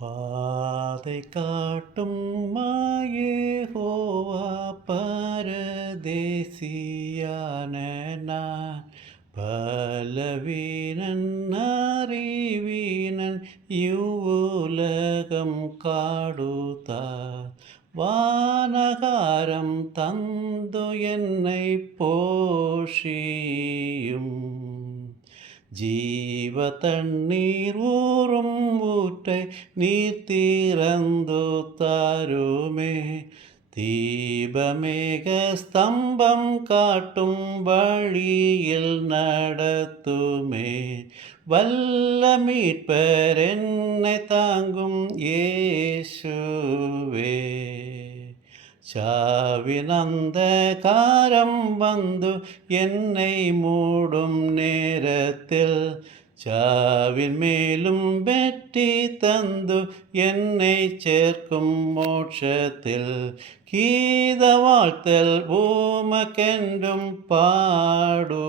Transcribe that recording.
பாதை காட்டும் யெகோவா பரதேசியான நான் பலவீனன் அறிவீனன் இவ்வுலகம் காடுதார் வானகாரம் தந்து என்னை போஷியும் ஜீவ தண்ணீர் ஊறும் ஊற்றை நீர் திறந்து தருமே தீபமேக ஸ்தம்பம் காட்டும் வழியில் நடத்துமே வல்ல மீட்பர் என்னை தாங்கும் இயேசுவே சாவின் அந்தகாரம் வந்து என்னை மூடும் நேரத்தில் சாவின் மேலும் வெற்றி தந்து என்னை சேர்க்கும் மோட்சத்தில் கீத வாழ்த்தல் உமக்கென்றும் பாடுவேன்.